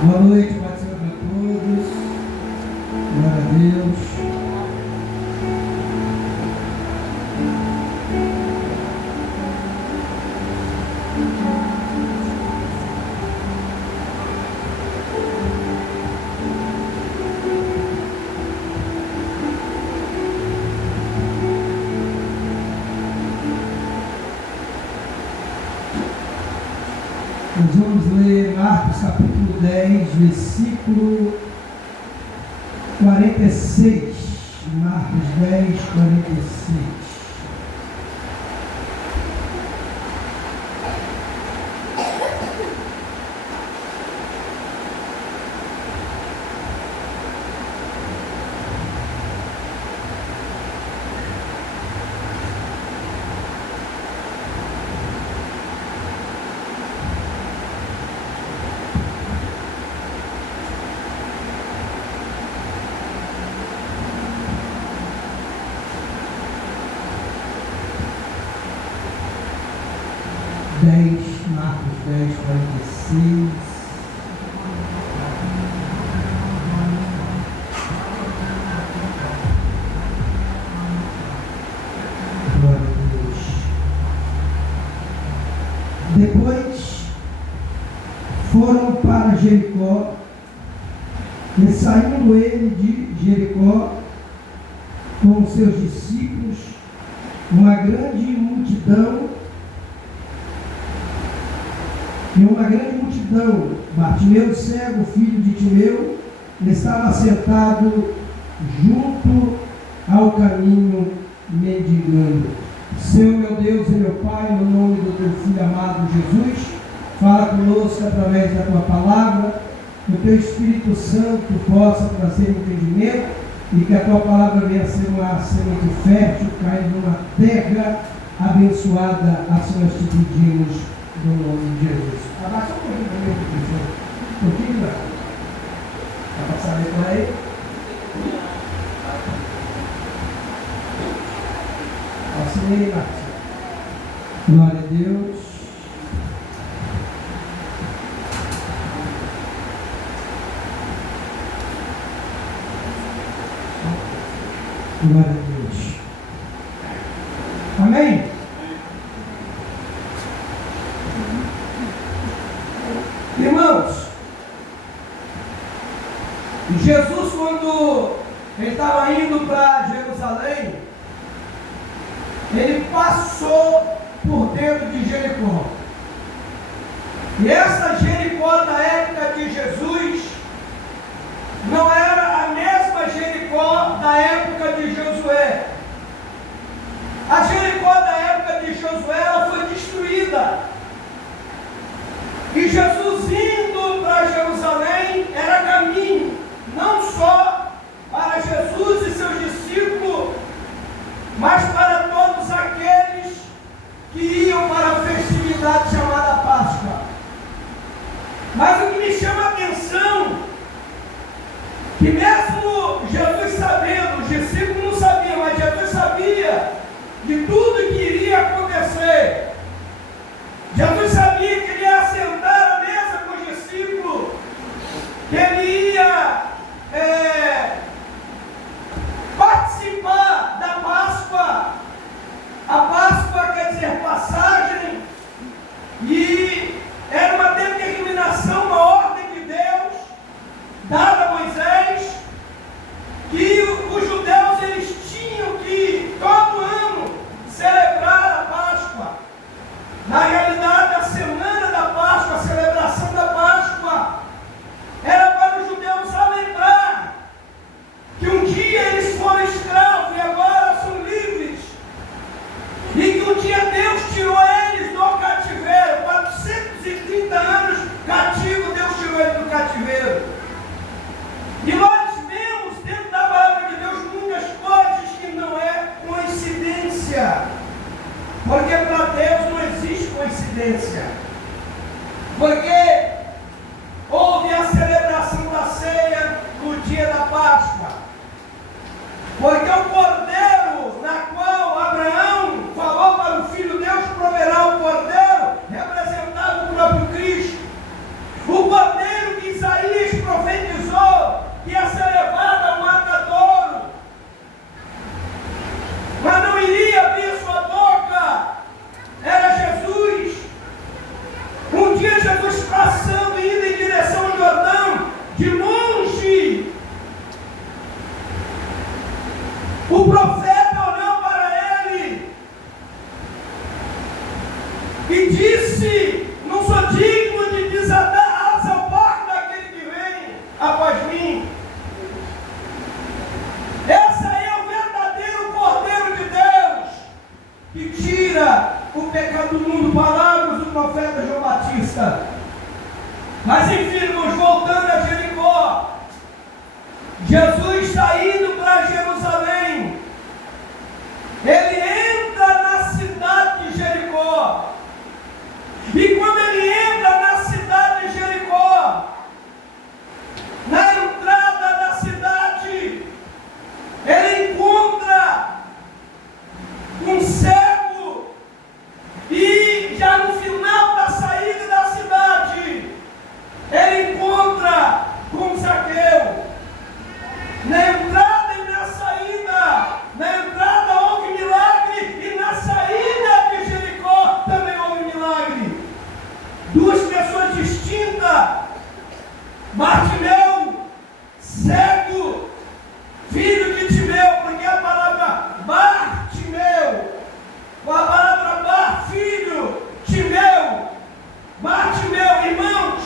Boa noite, paz a todos. Glória a Deus. Nós vamos ler Marcos capítulo 10, versículo 46. Marcos 10, 46. Marcos 10, 46. Glória a Deus. Depois foram para Jericó, e saindo ele de Jericó com os seus discípulos, uma grande multidão, Bartimeu cego, filho de Timeu, estava sentado junto ao caminho, mendigando. Seu meu Deus e meu Pai, no nome do teu Filho amado Jesus, fala conosco através da tua palavra, que o teu Espírito Santo possa trazer entendimento e que a tua palavra venha a ser uma semente fértil, caindo numa terra abençoada. Assim nós te pedimos, no nome de Jesus. Abaixa um pouquinho para mim, professor. Um pouquinho, não. Vai passar aí por aí? Auxiliei, Marcos. Glória a Deus. Glória a Deus. Amém? Irmãos, Jesus, quando ele estava indo para Jerusalém, ele passou por dentro de Jericó. E essa Jericó da época de Jesus não era a mesma Jericó da época de Josué. A Jericó da época de Josué, ela foi destruída. E Jesus indo para Jerusalém era caminho, não só para Jesus e seus discípulos, mas para todos aqueles que iam para a festividade chamada Páscoa. Mas o que me chama a atenção, que mesmo Jesus sabendo, os discípulos não sabiam, mas Jesus sabia de tudo que iria acontecer. Jesus sabia que ele ia sentar à mesa com os discípulos, que ele ia participar da Páscoa. A Páscoa quer dizer passagem, e era uma determinação, uma ordem de Deus, dada a Moisés, Mas enfim, irmãos, voltando a Jericó, Jesus está indo para Jerusalém. Ele entra na cidade de Jericó. E quando ele entra na cidade de Jericó, na entrada da cidade, ele encontra um cego. E já no final da saída da cidade, ele encontra com Zaqueu. Na entrada e na saída, na entrada houve milagre e na saída de Jericó também houve milagre. Duas pessoas distintas. Bartimeu, cego, filho de Timeu, porque a palavra Bartimeu, com a palavra Bar, filho, Timeu, Bartimeu, irmãos,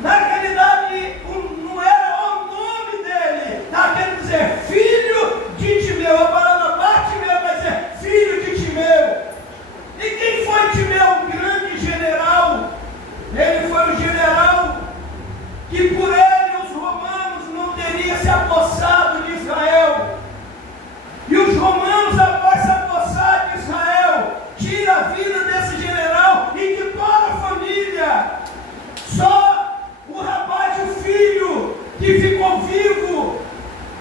na realidade não era o nome dele, está querendo dizer filho de Timeu. A palavra Bartimeu vai dizer filho de Timeu. E quem foi Timeu? Um grande general. Ele foi um general que por ele os romanos não teriam se apossado de Israel. E os romanos, após se apossar de Israel, tiram a vida desse general e de toda a família. Só o rapaz, o filho, que ficou vivo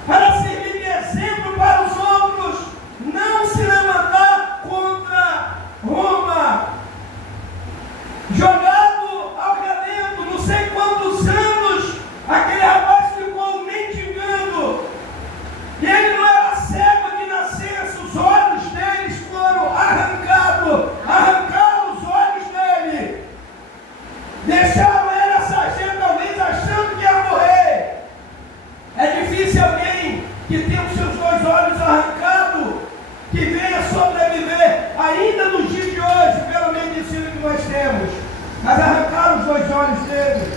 para servir de exemplo para os outros, não se levantar contra Roma. Jogado ao relento, não sei quantos anos, aquele rapaz ficou mendigando. E ele não era cego de nascença, os olhos deles foram arrancaram os olhos dele. Deixaram ele assagendo, talvez achando que ia morrer. É difícil alguém que tem os seus dois olhos arrancados, que venha sobreviver ainda nos dias de hoje, pela medicina que nós temos. Mas arrancaram os dois olhos dele.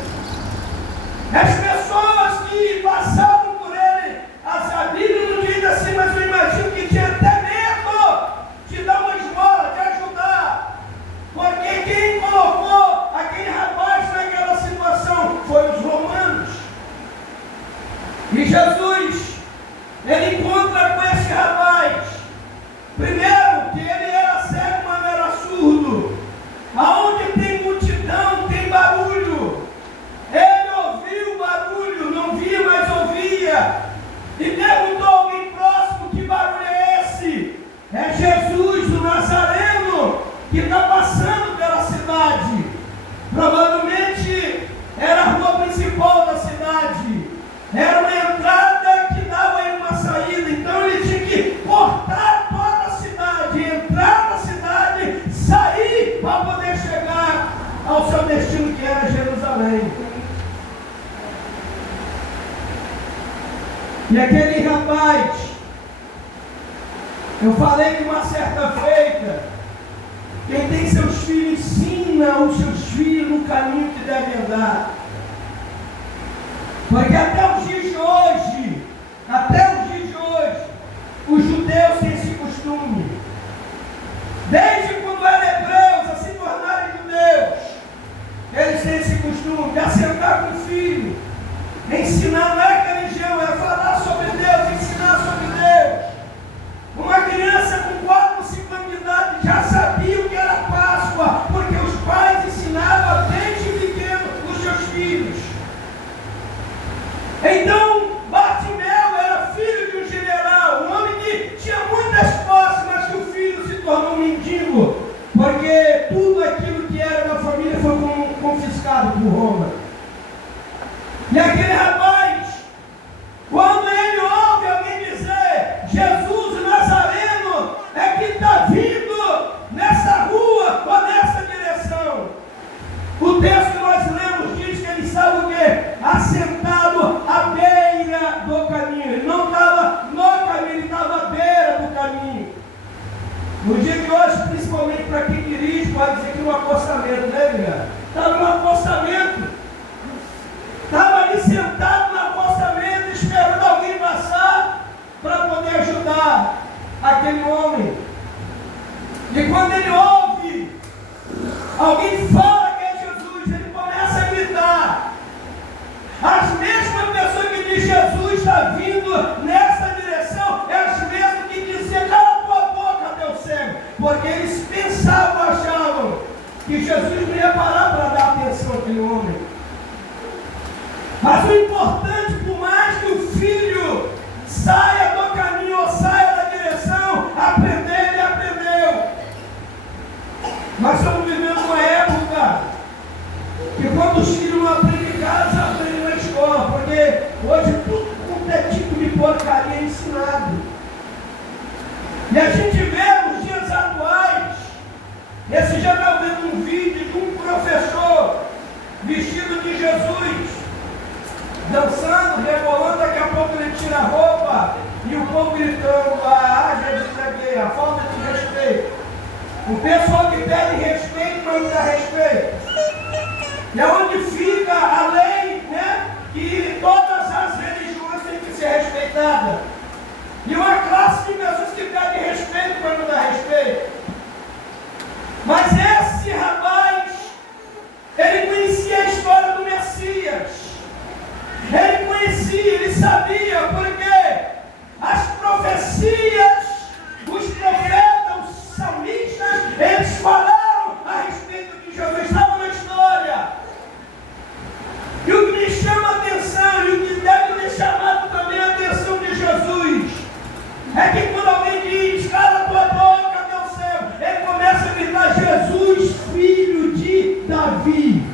As pessoas que passavam por ele, a Bíblia não diz assim, mas eu imagino que tinha até medo de dar uma esmola, de ajudar. Porque quem colocou aquele rapaz naquela situação foi os romanos. E Jesus, ele encontra com esse rapaz. Primeiro, que ele era cego, mas não era surdo. Aonde tem multidão, tem barulho. Ele ouviu o barulho, não via, mas ouvia. E perguntou a alguém próximo: que barulho é esse? É Jesus, o Nazareno, que está passando pela cidade. Provavelmente era a rua principal da cidade. Era uma entrada que dava em uma saída. Então ele tinha que cortar toda a cidade, entrar na cidade, sair para poder chegar ao seu destino, que era Jerusalém. E aquele rapaz, eu falei que uma certa feita, quem tem seus filhos, ensina os seus filhos no caminho que devem andar. Porque até os dias de hoje, os judeus têm esse costume. Desde quando eram hebreus a se tornarem judeus, eles têm esse costume de assentar com o filho, ensinar, não é religião, é falar sobre Deus, ensinar sobre Deus. Uma criança com 4, 5 anos de idade já sabia o que era Páscoa, porque os pais ensinavam desde pequeno os seus filhos. Então, Bartimeu era filho de um general, um homem que tinha muitas posses, mas que o filho se tornou um mendigo, porque tudo aquilo que era da família foi confiscado por Roma. E aquele rapaz, quando ele ouve alguém dizer Jesus o Nazareno é que está vindo nessa rua ou nessa direção, o texto que nós lemos diz que ele estava o quê? Assentado à beira do caminho. Ele não estava no caminho, ele estava à beira do caminho. No dia de hoje, principalmente para quem dirige, pode dizer que no acostamento, né, Miguel? Estava no acostamento. Estava ali sentado está vindo nessa direção, é os mesmos que diziam: cala a tua boca, teu cego, porque eles pensavam, achavam que Jesus não ia parar para dar atenção àquele homem. Mas o importante, por mais que o filho saia do caminho ou saia da direção, aprender, ele aprendeu. Nós estamos vivendo uma época que quando os filhos não aprendem em casa, aprendem na escola, porque hoje tudo quanto é tipo de porcaria é ensinado. E a gente vê nos dias atuais, esse já está vendo um vídeo de um professor vestido de Jesus, dançando, rebolando, daqui a pouco ele tira a roupa e o povo gritando: Jesus é gay, a falta de respeito. O pessoal que pede respeito não dá respeito. E é onde fica a lei, né? Que todas as religiões têm que ser respeitadas. E uma classe de pessoas que pedem respeito para não dar respeito. Mas esse rapaz, ele conhecia a história do Messias. Ele conhecia, ele sabia, porque as profecias, os profetas, os salmistas, eles falaram a respeito de Jesus, estavam na história. E o que me chama a atenção, e o que deve ter chamado também a atenção de Jesus, é que quando alguém diz: cala a tua boca, teu céu, ele começa a gritar: Jesus, filho de Davi.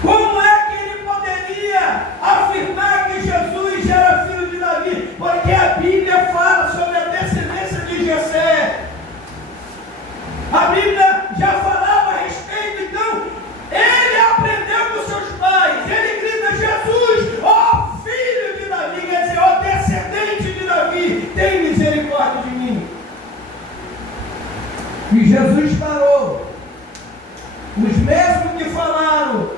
Como é que ele poderia afirmar que Jesus era filho de Davi? Porque a Bíblia fala sobre a descendência de Jessé. A Bíblia já falava a respeito, então ele aprendeu com seus pais. Ele grita: Jesus, ó filho de Davi, quer dizer, ó descendente de Davi, tem misericórdia de mim. E Jesus parou. Os mesmos que falaram: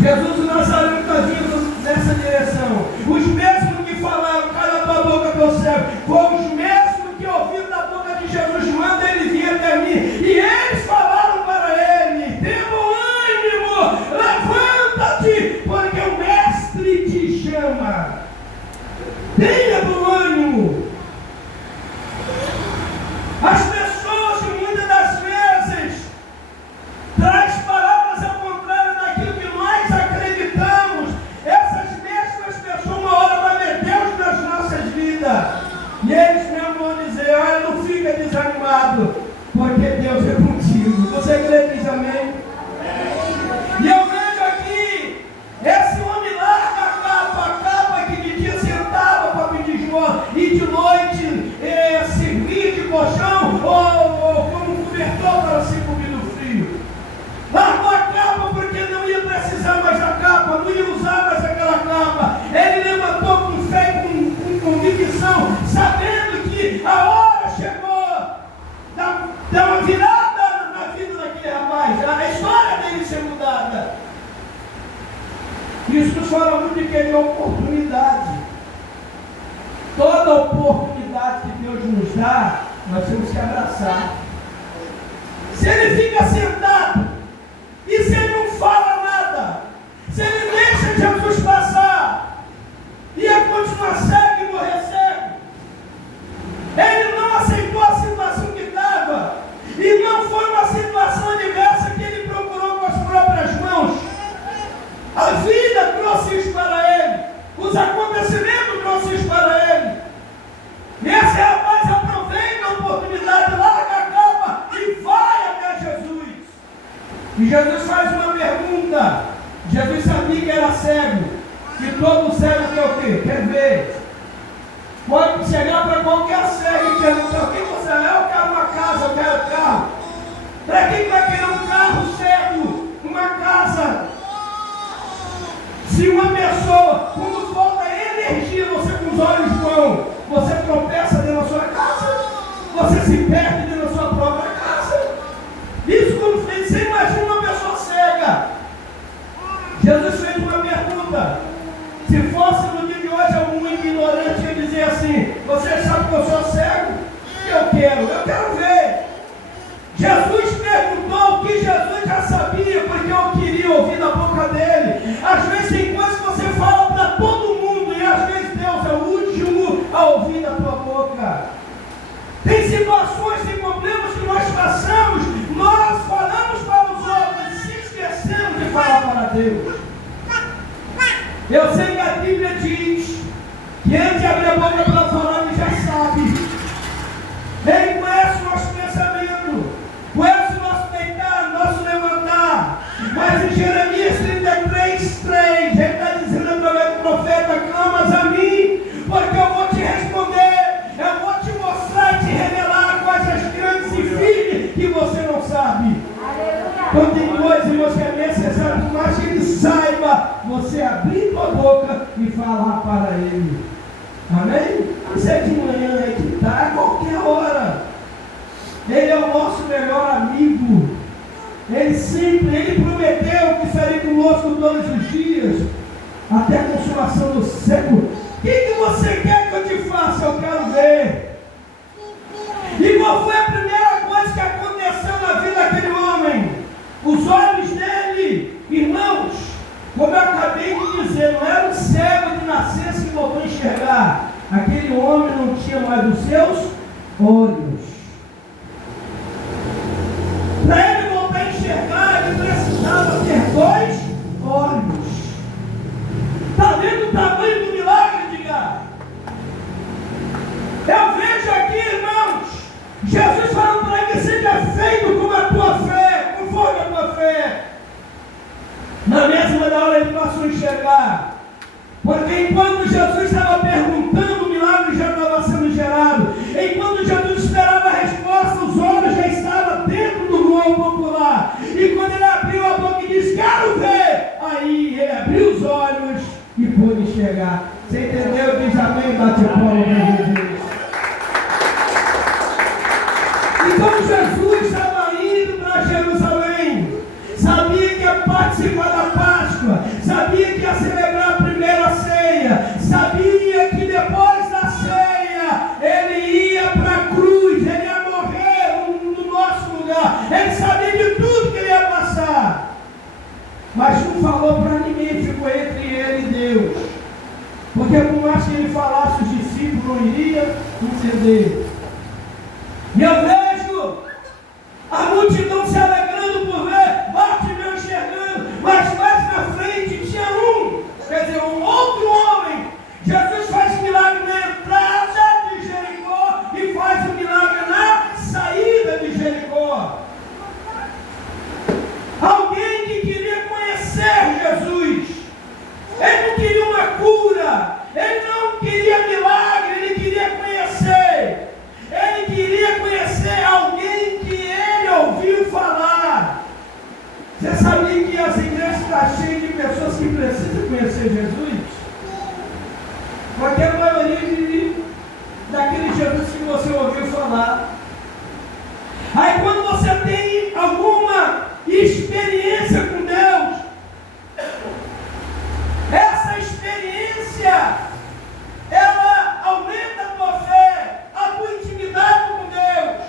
Jesus o Nazareno está vindo nessa direção. Os mesmos que falaram: cala a tua boca, teu céu, foram os mesmos que ouviram da boca de Jesus: manda ele vir até mim. E eles falaram para ele: tenha bom ânimo, levanta-te, porque o mestre te chama. Tenha bom ânimo. As pessoas que muitas das vezes traz palavras ao contrário daquilo que nós acreditamos, essas mesmas pessoas uma hora vão ver Deus nas nossas vidas. E eles mesmo vão dizer: olha, não fica desanimado, porque Deus é contigo. Você crê nisso, amém? E eu vejo aqui esse homem larga a capa que de dia sentava para pedir esmola e de noite servir de colchão ou como um cobertor para se cobrir do frio. Largou a capa porque não ia precisar mais da capa, não ia usar mais aquela capa. Ele levantou com fé e com convicção, sabendo que a hora chegou da uma virada na vida daquele rapaz, a história dele ser mudada. Isso nos fala muito de que é oportunidade. Toda oportunidade que Deus nos dá, nós temos que abraçar. Se ele fica sentado, e se ele não fala nada, se ele deixa Jesus passar, ia continuar cego e morrer cego. Ele não aceitou a situação que estava, e não foi uma situação adversa que ele procurou com as próprias mãos. A vida trouxe isso para ele, os acontecimentos trouxe isso para ele. E esse rapaz aproveita a oportunidade, larga a capa e vai até Jesus. E Jesus faz uma pergunta. Jesus sabia que era cego, que todo cego quer o quê? Quer ver. Pode chegar para qualquer cego e perguntar: o que você é? Eu quero uma casa, eu quero carro. Para quem vai querer um carro cego, uma casa? Se uma pessoa, quando falta energia, você com os olhos vão, você tropeça dentro da sua casa, você se perde dentro da sua própria casa. Isso quando você imagina uma pessoa cega. Jesus fez uma pergunta. Se fosse no dia de hoje algum ignorante ia dizer assim: você sabe que eu sou cego? Eu quero ver. Jesus perguntou o que Jesus já sabia, porque eu queria ouvir da boca dele. Às vezes tem coisas que você Deus. Eu sei que a Bíblia diz que antes de abrir a boca para falar, ele já sabe. Ele conhece o nosso pensamento, conhece o nosso deitar, o nosso levantar. Mas em Jeremias 33:3, ele está dizendo através do profeta: clamas a mim, porque eu vou te responder, eu vou te mostrar, te revelar coisas grandes e firmes que você não sabe. Quando tem coisas, irmãos, que é necessário, por mais que ele saiba, você abrir tua boca e falar para ele. Amém? Isso é de manhã, é de tarde, a qualquer hora. Ele é o nosso melhor amigo. Ele prometeu que estaria conosco todos os dias, até a consumação do século. O que você quer que eu te faça? Eu quero ver. E qual foi a primeira coisa que aconteceu na vida daquele homem? Os olhos dele, irmãos, como eu acabei de dizer, não era um cego de nascença que voltou a enxergar. Aquele homem não tinha mais os seus olhos. Para ele voltar a enxergar, ele precisava ter dois olhos. Está vendo o tamanho do milagre, diga? Eu vejo aqui, irmãos, Jesus falando para ele: seja feito como a tua fé, conforme a tua fé. Na mesma hora ele passou a enxergar. Porque enquanto Jesus estava perguntando, o milagre já estava sendo gerado. Enquanto Jesus esperava a resposta, os olhos já estavam dentro do globo popular. E quando ele abriu a boca e disse: quero ver, aí ele abriu os olhos e pôde enxergar. Você entendeu? Diz amém, bate palma para Jesus. Então Jesus estava indo para Jerusalém, sabia que ia participar da Páscoa, sabia que ia celebrar a primeira ceia, sabia que depois da ceia ele ia para a cruz, ele ia morrer no nosso lugar, ele sabia de tudo que ele ia passar, mas não falou para ninguém, ficou entre ele e Deus, porque por mais que ele falasse, os discípulos não iriam entender. E eu vejo a multidão se alegrando por ver Bartimeu enxergando, mas mais na frente tinha quer dizer, um outro homem. Jesus faz milagre na entrada de Jericó e faz o milagre na saída de Jericó. Alguém que queria conhecer Jesus, ele não queria uma cura, ele não queria milagre, ele queria conhecer. Ele queria conhecer alguém que ele ouviu falar. Você sabia que as igrejas estão cheias de pessoas que precisam conhecer Jesus? Porque a maioria daquele Jesus que você ouviu falar. Aí quando você tem alguma experiência com Deus, essa experiência, ela aumenta a tua fé, a tua intimidade com Deus.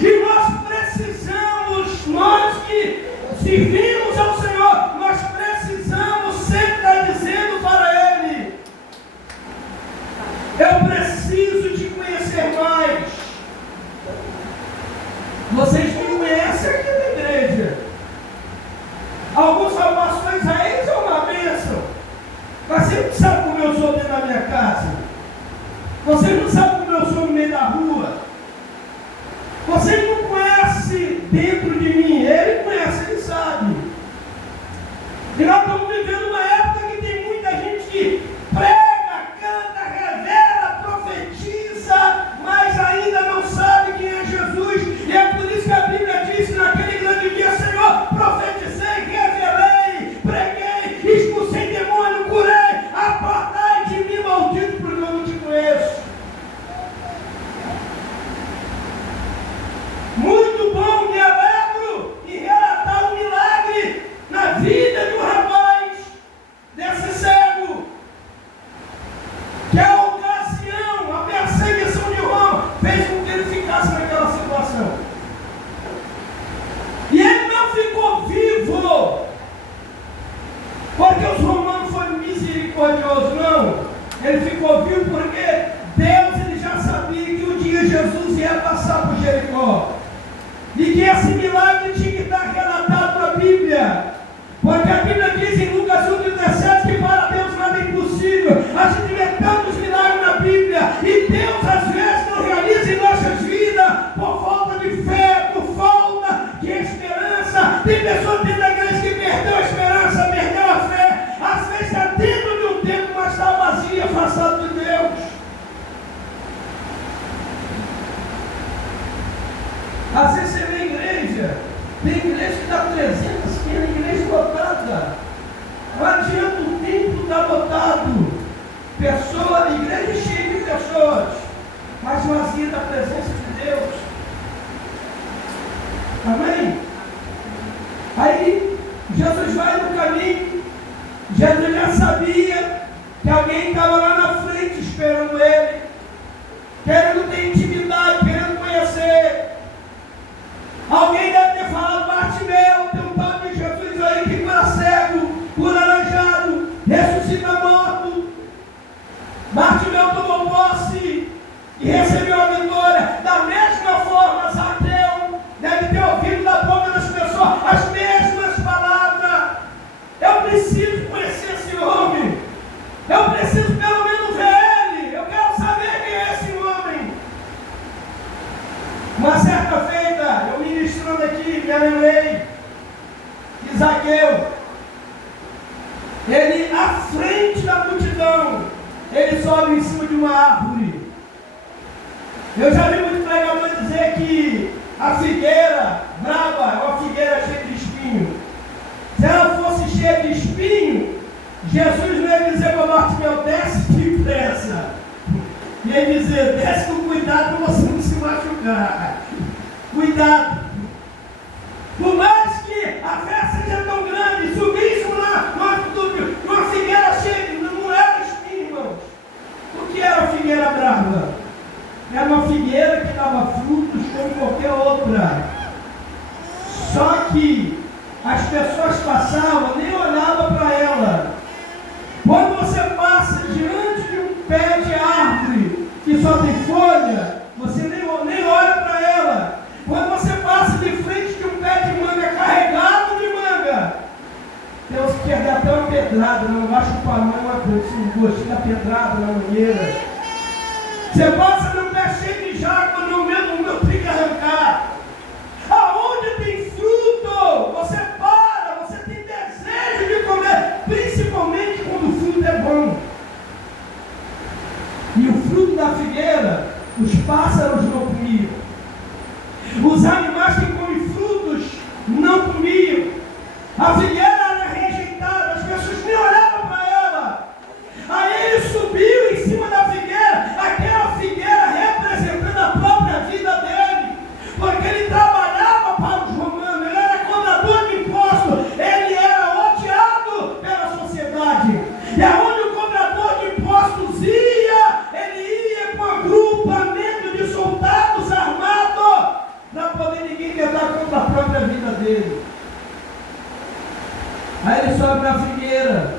E nós precisamos, nós que servimos ao Senhor, nós precisamos sempre estar dizendo para Ele: eu preciso te conhecer mais. Vocês me conhecem aqui na igreja. Alguns salvações a eles é uma bênção. Mas você não sabe como eu sou dentro da minha casa. Você não sabe como eu sou no meio da rua. Você não conhece dentro de mim. Ele conhece, ele sabe. E nós estamos vivendo uma época que tem muita gente que prega, canta, revela, profetiza, mas ainda não sabe quem é Jesus. E é por isso que a Bíblia diz que naquele grande dia: Senhor, profetizei, revelei, preguei, expulsei demônio, curei, apartai de mim, maldito, porque eu não te conheço. Muito bom, me alegro em relatar um milagre na vida de um rapaz desse cego, que a ocasião, a perseguição de Roma fez com que ele ficasse naquela situação. E ele não ficou vivo porque os romanos foram misericordiosos, não. Ele ficou vivo porque Deus, ele já sabia que um dia Jesus ia passar por Jericó. E que esse milagre tinha que estar relatado na Bíblia. Porque a Bíblia diz em Lucas 1,17 que para Deus nada é impossível. A gente vê tantos milagres na Bíblia e Deus às vezes não realiza em nossas vidas por falta de fé, por falta de esperança. Tem pessoas dentro da igreja que perdeu a esperança, perdeu a fé. Às vezes está dentro de um tempo, mas está vazio, afastado de Deus. Às vezes você vê igreja, tem igreja que dá 300, 500, igreja lotada. Não adianta, o templo está lotado. Pessoa, igreja cheia de pessoas, mas vazia da presença de Deus. Amém? Aí, Jesus vai no caminho. Jesus já sabia que alguém estava lá na frente esperando ele, querendo ter intimidade, querendo conhecer. Alguém deve ter falado: Bartimeu, tem um tal de Jesus aí que cura cego, cura aleijado, ressuscita morto. Bartimeu tomou posse e recebeu a vitória. Da mesma forma, Zaqueu deve ter ouvido da boca das pessoas as mesmas palavras. Eu preciso conhecer esse homem. Eu preciso pelo menos ver ele. Eu quero saber quem é esse homem. Uma certa feita, eu ministrando aqui, me lembrei de Zaqueu. Ele, à frente da multidão, ele sobe em cima de uma árvore. Eu já vi muito pregador dizer que a figueira brava é uma figueira cheia de espinho. Se ela fosse cheia de espinho, Jesus não ia dizer para Bartimeu: desce depressa. Ia dizer: desce com cuidado para você não se machucar. Cuidado. Por mais que a fé seja tão grande, subisse numa figueira cheia, não era espinho, irmãos. O que era a figueira brava? Era uma figueira que dava frutos como qualquer outra. Só que as pessoas passavam, nem olhavam para ela. Quando você passa diante de um pé de árvore que só tem folha, você nem olha para ela. Quando você passa de frente de um pé de manga carregado de manga, Deus quer dar até uma pedrada, não acho que o pamão é uma coisa, um gostinho da pedrada na mangueira. Você passa num pé cheio de jaca, no meu tem que arrancar. Aonde tem fruto, você para, você tem desejo de comer, principalmente quando o fruto é bom. E o fruto da figueira, os pássaros não comiam. Os animais que comem frutos não comiam. A figueira era rejeitada, as pessoas nem olhavam para ela. Aí ele subiu em cima da figueira, aquela figueira representando a própria vida dele, porque ele trabalhava para os romanos, ele era cobrador de impostos, ele era odiado pela sociedade. E aonde o cobrador de impostos ia, ele ia com um agrupamento de soldados armados, para poder ninguém tentar contra a própria vida dele. Aí ele sobe na figueira,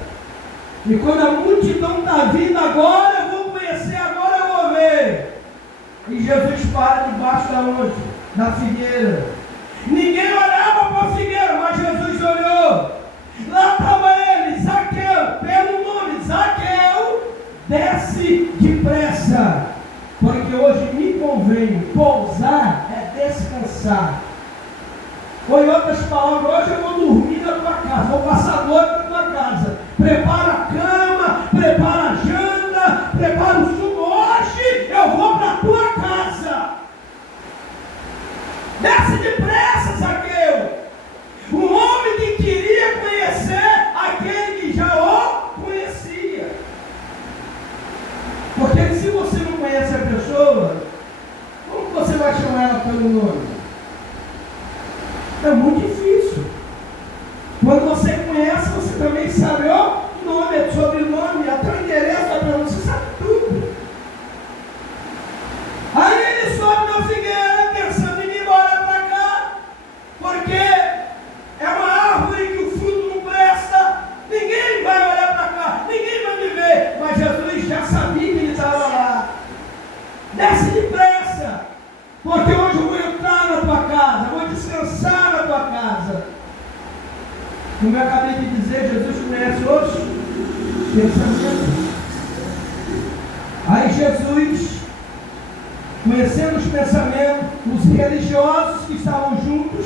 e quando a multidão está vindo, agora eu vou conhecer, agora eu vou ver. E Jesus para debaixo da onde? Da figueira. Ninguém olhava para a figueira, mas Jesus olhou. Lá estava ele, Zaqueu, pelo nome, Zaqueu, desce depressa, porque hoje me convém pousar, é descansar. Ou em outras palavras, hoje eu vou dormir na tua casa, vou passar a noite na tua casa. Prepara a cama, prepara a janta, prepara o suco. Hoje eu vou para a tua casa. Desce depressa, Zaqueu. Um homem que queria conhecer aquele que já o conhecia. Porque se você não conhece a pessoa, como você vai chamar ela pelo nome? É muito difícil. Quando você conhece, você também sabe, ó, nome, sobrenome, até o endereço da pessoa, você sabe tudo. Aí ele sobe na figueira, pensando em ir embora para cá, porque é uma árvore que o fruto não presta, ninguém vai olhar para cá, ninguém vai me ver. Mas Jesus já sabia que ele estava lá. Desce depressa, porque hoje eu vou entrar na tua casa, eu vou descansar na tua casa. Como eu acabei de dizer, Jesus conhece os pensamentos. Aí Jesus, conhecendo os pensamentos, os religiosos que estavam juntos,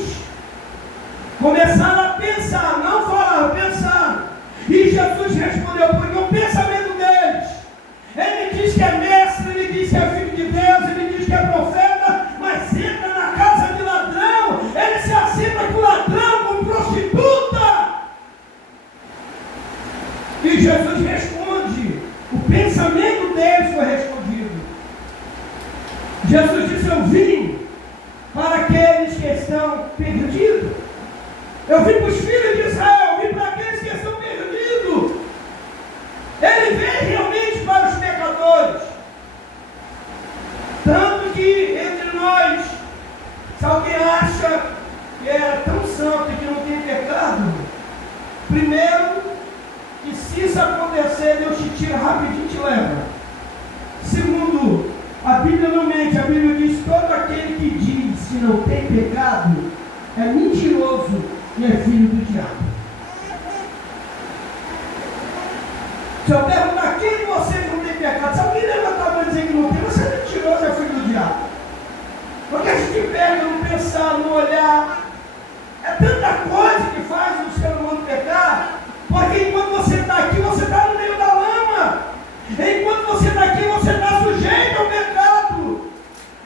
começaram a pensar, não falaram, pensaram. E Jesus respondeu, porque o pensamento deles, ele diz que é mestre, ele diz que é filho de Deus, ele diz que é profeta, mas entra na casa de ladrão, ele se assenta com ladrão, com prostituta. E Jesus responde, o pensamento deles foi respondido. Jesus disse, eu vim para aqueles que estão perdidos. Eu vim para os filhos de Israel, eu vim para aqueles que estão perdidos. Ele veio realmente para os pecadores. Tanto que entre nós, se alguém acha que é tão santo e que não tem pecado, primeiro, que se isso acontecer, Deus te tira rapidinho e te leva. Segundo, a Bíblia não mente, a Bíblia diz, todo aquele que diz que não tem pecado, é mentiroso e é filho do diabo. Se eu perguntar quem de vocês não tem pecado, se alguém levantar a mão e dizer que não tem, você é mentiroso, é filho do diabo. Porque a gente pega no pensar, no olhar, é tanta coisa que faz o ser humano pecar, porque enquanto você está aqui, você está no meio da lama. Enquanto você está aqui, você está sujeito ao pecado.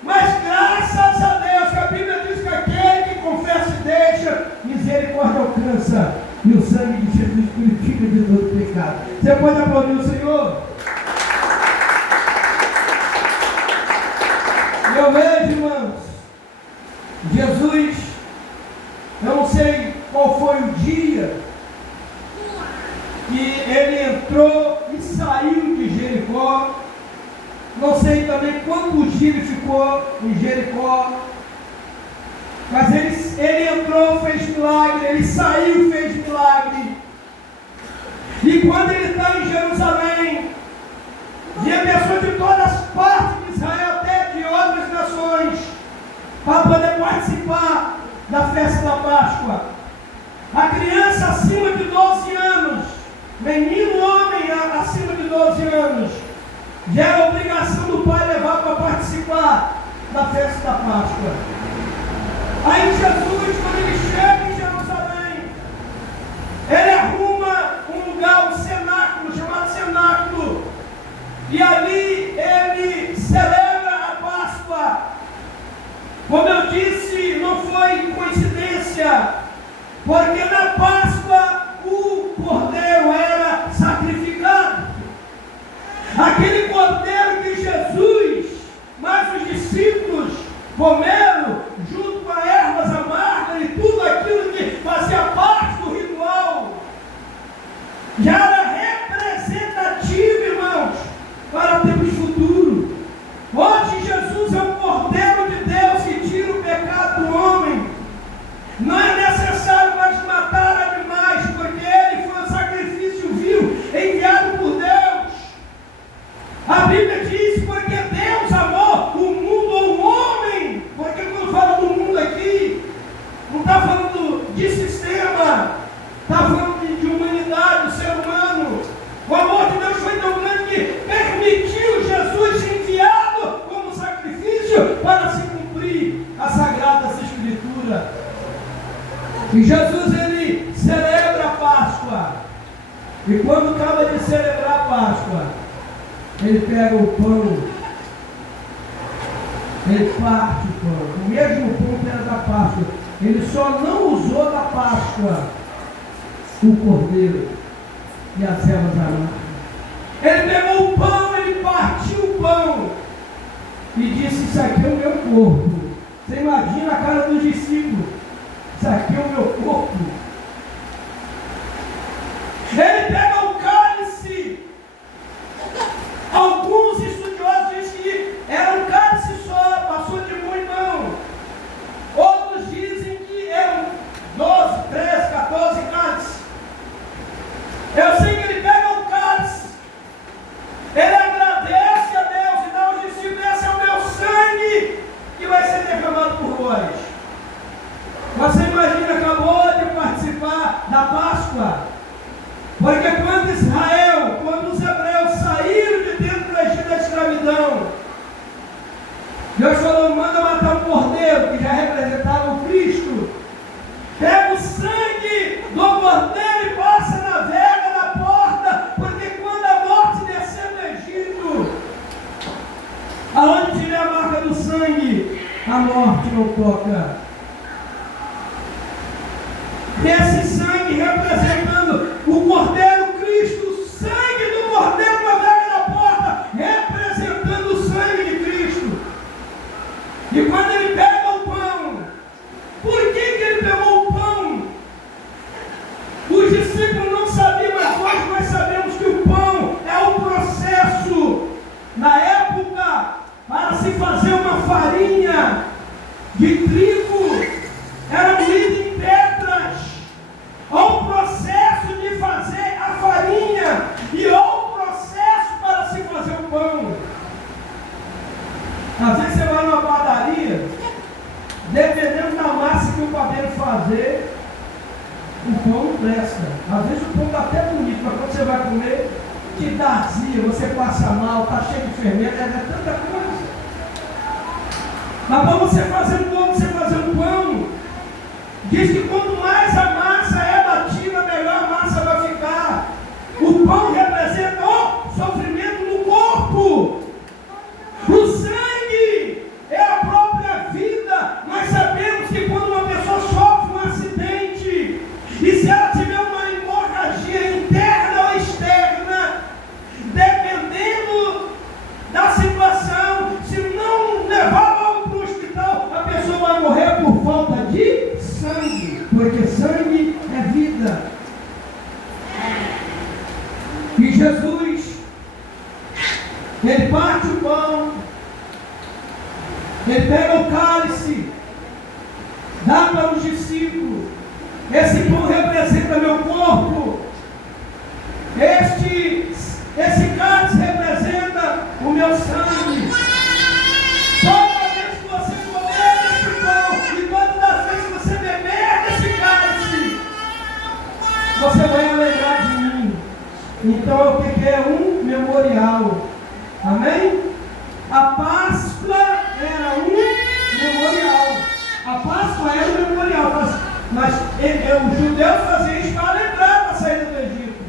Mas graças a Deus, que a Bíblia diz que aquele que confessa e deixa, misericórdia alcança. E o sangue de Jesus purifica de todo pecado. Você pode aplaudir o Senhor? Eu vejo, irmãos, Jesus, eu não sei qual foi o dia que ele entrou e saiu de Jericó. Não sei também quantos dias ele ficou em Jericó. Mas ele entrou, fez milagre, ele saiu, fez milagre. E quando ele está em Jerusalém, via pessoas de todas as partes de Israel, até de outras nações, para poder participar da festa da Páscoa. A criança acima de 12 anos, menino homem acima de 12 anos, já era obrigação do pai levar para participar da festa da Páscoa. Aí Jesus, quando ele chega em Jerusalém, ele arruma um lugar, um cenáculo, chamado cenáculo, e ali ele celebra a Páscoa. Como eu disse, não foi coincidência, porque na Páscoa o cordeiro era sacrificado. Aquele cordeiro que Jesus, mais os discípulos, comeram junto com ervas amargas e tudo aquilo que fazia parte do ritual, já era representativo, irmãos, para tempos futuros. Hoje Jesus é o Cordeiro de Deus que tira o pecado do homem. Não é necessário mais matar animais, porque ele foi um sacrifício vil enviado por Deus. A Bíblia diz, porque Deus amou o mundo ou o homem, porque quando fala do mundo aqui, não está falando de sistema, está falando de humanidade, do ser humano. O amor de Deus foi tão grande que permitiu Jesus ser enviado como sacrifício para se cumprir a Sagrada Escritura. E Jesus, ele celebra a Páscoa. E quando acaba de celebrar a Páscoa, ele pega o pão, ele parte o pão, o mesmo pão que era da Páscoa. Ele só não usou da Páscoa o cordeiro e as ervas amargas. Ele pegou o pão, ele partiu o pão e disse, isso aqui é o meu corpo. Você imagina a cara dos discípulos, isso aqui é o meu corpo. Ele pega o cálice. Alguns estudiosos dizem que era um cálice só, passou de mão em mão. Outros dizem que eram 12, 13, 14 cálices. Eu sei que ele pega o cálice, ele agradece a Deus e dá aos discípulos, esse é o meu sangue que vai ser derramado por vós. Você imagina, acabou de participar da Páscoa. Porque quando os hebreus saíram de dentro do Egito da escravidão, Deus falou: manda matar um cordeiro, que já representava o Cristo. Pega o sangue do cordeiro e passa na vega da porta, porque quando a morte descer do Egito, aonde tiver a marca do sangue, a morte não toca. Esse sangue representando o Cordeiro Cristo, o sangue do Cordeiro na vega da porta, representando o sangue de Cristo. E quando ele pega o pão, por que ele pegou o pão? Os discípulos não sabiam, mas hoje nós sabemos que o pão é um processo, na época, para se fazer uma farinha de trigo, era moída em pedras. Há um processo de fazer a farinha e há um processo para se fazer o pão. Às vezes você vai numa padaria, dependendo da massa que o padeiro fazer, o pão não presta. Às vezes o pão está até bonito, mas quando você vai comer, te dá azia, você passa mal, está cheio de fermento, é tanta coisa. Mas para você fazer um pão, você fazer um pão, diz que quanto mais a massa é batida, melhor a massa vai ficar. O pão representa o sofrimento no corpo. O sangue é a própria vida. Nós sabemos que quando uma pessoa sofre um acidente, e se ela tiver uma hemorragia interna ou externa, dependendo da situação, se não levar logo para o hospital, a pessoa vai morrer por falta de sangue, porque sangue é vida. E Jesus, ele parte o pão, ele pega o cálice, dá para os discípulos. Esse pão representa meu corpo, esse cálice representa o meu sangue. Toda vez que você comer esse pão e todas as vezes que você beber desse cálice, você vai lembrar de mim. Então o que é um memorial? Amém? A Páscoa era um memorial. A Páscoa era um memorial, mas os judeus faziam isso para lembrar da saída do Egito.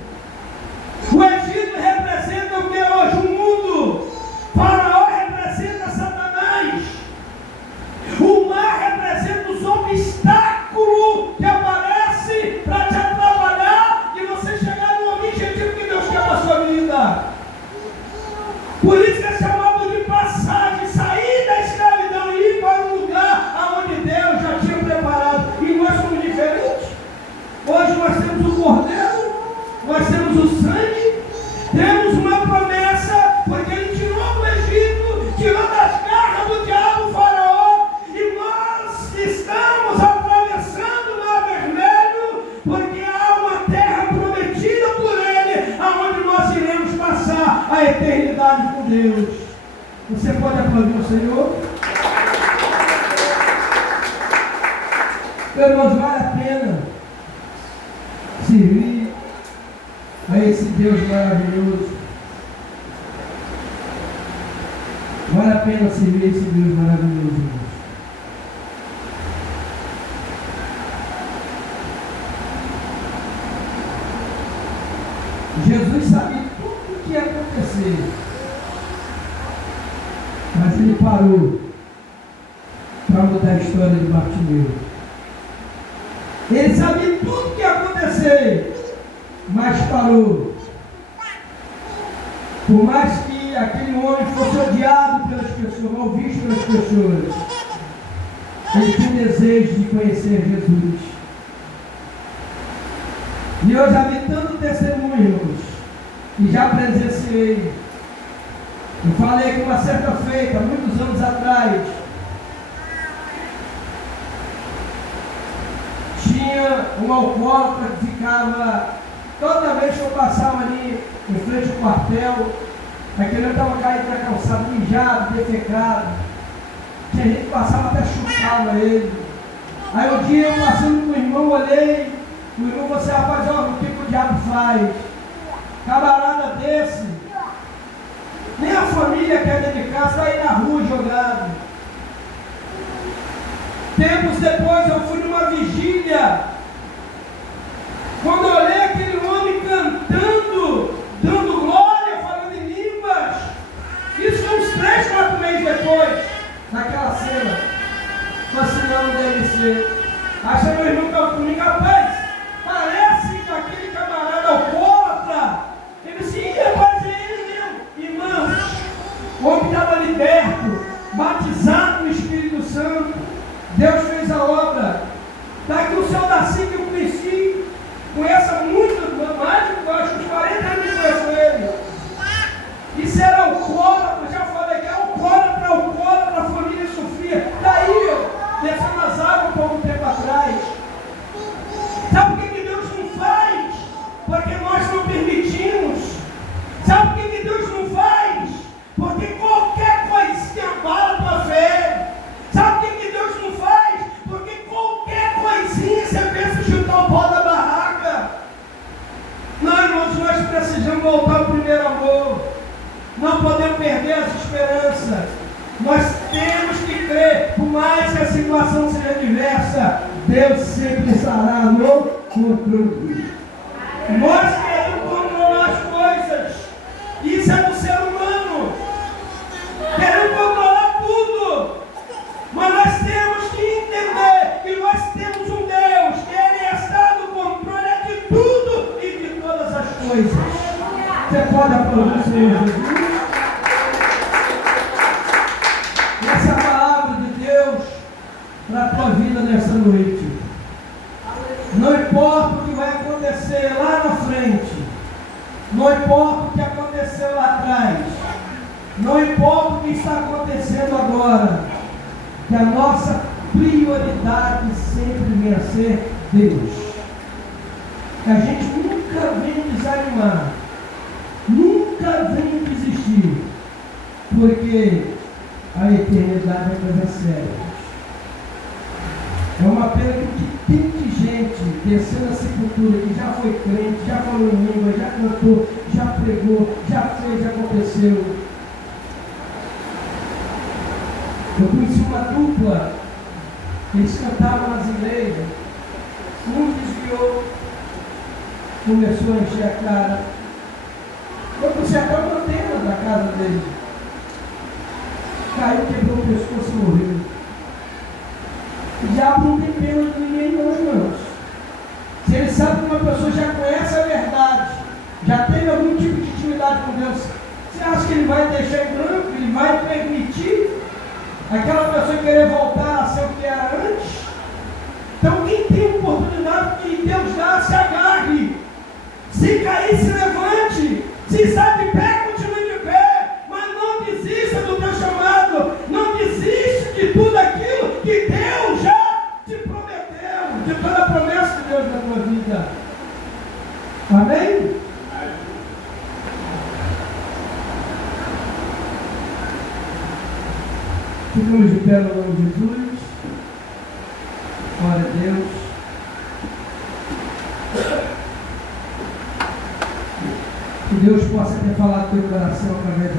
O Egito representa o que hoje? O mundo. Faraó representa Satanás. O mar representa os obstáculos que aparecem para te atrapalhar e você chegar no objetivo que Deus quer para a sua vida. Por isso que é chamado de passagem, sair da escravidão e ir para um lugar onde Deus já tinha preparado. E nós somos diferentes. Hoje nós temos o Cordeiro, nós temos o sangue, temos uma promessa, porque ele tirou do Egito, tirou das garras do diabo, o Faraó, e nós estamos atravessando o Mar Vermelho, porque há uma terra prometida por ele, aonde nós iremos passar a eternidade com Deus. Você pode aplaudir o Senhor? Irmãos, vale a pena servir a esse Deus maravilhoso. Vale a pena servir esse Deus maravilhoso, irmãos. Jesus sabia tudo o que ia acontecer, mas ele parou para mudar a história de Bartimeu. Ele sabia tudo o que ia acontecer, mas parou. Por mais que aquele homem fosse odiado pelas pessoas, mal visto pelas pessoas, ele tinha desejo de conhecer Jesus. E eu já vi tanto testemunho, irmãos, e já presenciei. Eu falei que uma certa feita, muitos anos atrás, tinha um alcoólatra que ficava, toda vez que eu passava ali em frente ao quartel, aquele eu estava caído na calçada, mijado, defecado. Tinha gente que passava até chutava ele. Aí um dia eu passando com o irmão, olhei, O irmão você vai fazer o que o diabo faz. Camarada desse, nem a família quer dedicar, está aí na rua jogado. Tempos depois eu fui numa vigília. Quando eu olhei aquele homem cantando, dando glória, falando em línguas, isso foi uns 3, 4 meses depois, naquela cena. Mas assim, não deve ser. Acha meu irmão que estava comigo, rapaz, parece que aquele camarada alcoólatra. Ele disse, rapaz, é ele mesmo. Irmãos, o homem estava liberto, batizado no Espírito Santo. Deus fez a obra. Daqui o seu Daci que eu conheci, conheça muito, mais de acho que uns 40 anos conheço ele. Isso era alcoólatra, já falei que é alcoólatra, a família Sofia. Daí, ó, descendo as águas pouco tempo atrás. Sabe o que Deus não faz? Porque nós não permitimos. Sabe o que Deus não faz? Porque qualquer coisinha abala a tua fé. Sabe o que Deus não faz? Porque qualquer coisinha você pensa em chutar o pau da barraca. Não, irmãos, nós precisamos voltar ao primeiro amor. Não podemos perder essa esperança. Nós temos que crer, por mais que a situação seja diversa, Deus sempre estará no controle. Nós queremos controlar as coisas. Isso é do ser humano. Queremos controlar tudo. Mas nós temos que entender que nós temos um Deus que Ele está no controle de tudo e de todas as coisas. Você pode aplaudir o Senhor Jesus? Essa é a palavra de Deus para a tua vida nessa noite. Não importa o que vai acontecer lá na frente, não importa o que aconteceu lá atrás, não importa o que está acontecendo agora, que a nossa prioridade sempre venha a ser Deus. Que a gente nunca vem desanimar, nunca vem desistir, porque a eternidade é coisa séria. É uma pena que tem de gente descendo a sepultura, que já foi crente, já falou em língua, já cantou, já pregou, já fez, já aconteceu. Eu conheci uma dupla, eles cantavam nas igrejas, um desviou, começou a encher a cara. Eu puxei até uma antena da casa dele. Caiu, quebrou o pescoço e morreu. O diabo não tem pena de ninguém, não, irmãos. Se ele sabe que uma pessoa já conhece a verdade, já teve algum tipo de intimidade com Deus, você acha que ele vai deixar em branco? Ele vai permitir aquela pessoa querer voltar a ser o que era antes? Então, quem tem oportunidade que Deus dá, se agarre. Se cair, se levante. Se está de pé, continue de pé. Mas não desista do teu chamado. Não desista de tudo aquilo que Deus já te prometeu. De toda a promessa de Deus na tua vida. Amém? Ficamos de pé no nome de Jesus. Glória a Deus. Que Deus possa ter falado teu coração através